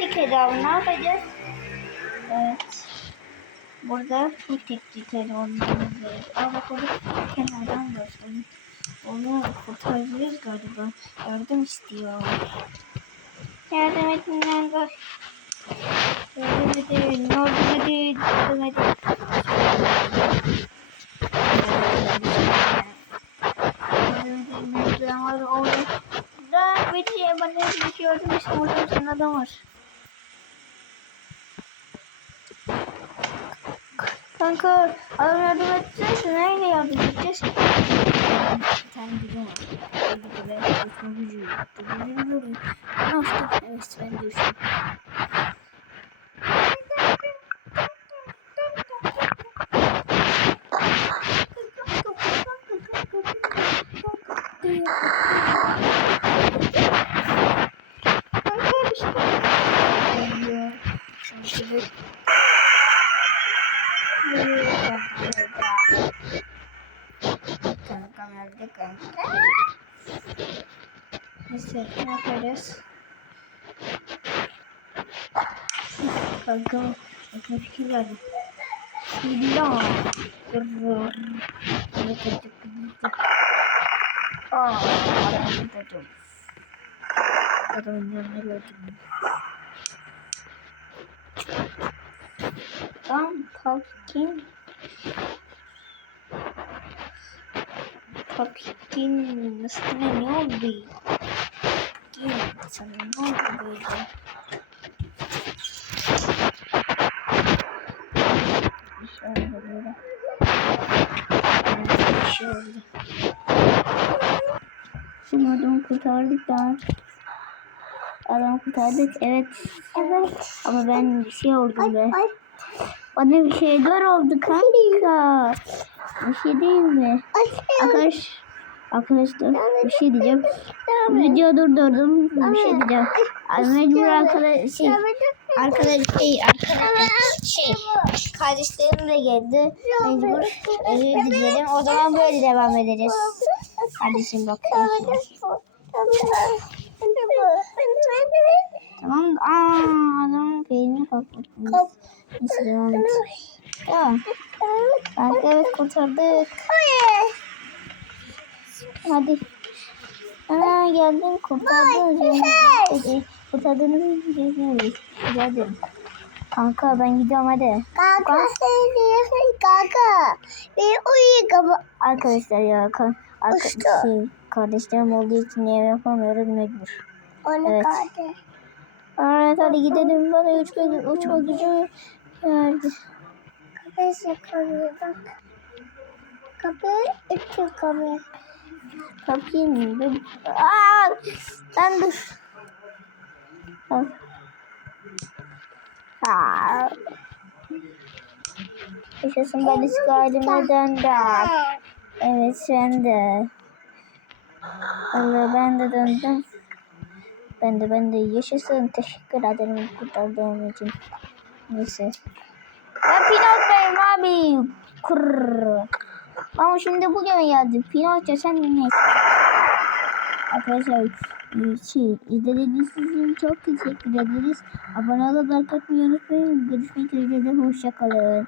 yedik Eda. Ne yapacağız? Evet. Burada bu teknik olmamız gerek. Aa bak orada kenardan başladım. Onu kurtaracağız galiba. Yardım istiyor. Yardım edin lan. Yardım edin. Yardım edin. Yardım edin. Merdiven var orada. Da bir şey bana bir şey yardım etsin. Orada bir tane adam var. Kanka adam yardım edecekse neyle yardım edeceğiz? Bir tane gücüm var. Bir de ben uçma gücü yok. Ben uçtum. Evet ben de uçtum. Kanka bir şey oluyor. Şimdi Kanka nerede kanka? Neyse ne yaparız? Kanka aklıma fikir geldi. Silah. Aa. Adamın yanına geldim. Tam pumpkin pumpkin üstüne ne oldu? Pumpkin sana ne oldu böyle? Böyle. Bir şey oldu. Şimdi adamı kurtardık da. Adamı kurtardık evet. Evet. Ama ben bir şey oldum be. Ay. Bana bir şeyler oldu kanka. Bir şey değil mi? Arkadaş, arkadaşlar bir şey diyeceğim. Video durdurdum. Bir şey diyeceğim. Ay, Mecbur arkadaş şey, arkadaş şey, arkadaş şey, kardeşlerim de geldi. Mecbur özür dilerim. O zaman böyle devam edeceğiz. Kardeşim bak. Tamam. Aa, adamın beynini patlattınız. Neyse devam et. Tamam. Kanka evet kurtardık. Hadi. Aa geldin kurtardın. Hadi. Kurtardığınızı biliyoruz. Rica ederim. Kanka ben gidiyorum hadi. Kanka sen diyorsun kanka. Uyuyor kaba. Arkadaşlar ya kan arka, şey, kardeşlerim olduğu için ev yapamıyoruz mecbur. Onu Evet. kaldı. Evet hadi gidelim bana uçma, uçma gücü verdi. Kapısı kalıyor bak. Kapı iki kapı. Kapıyı ben... Aa! Dur. Al. Aa. Yaşasın ben eski halime. Evet sen de. Allah ben de döndüm. Ben de ben de yaşasın. Teşekkür ederim kurtardığım için. Neyse. Ben Pinot Bey'im abi. Kurr. Ama şimdi bugün geldi. Pinokyo sen ne? Arkadaşlar şey, izlediğiniz için çok teşekkür ederiz. Abone olup like atmayı unutmayın. Görüşmek üzere. Hoşçakalın.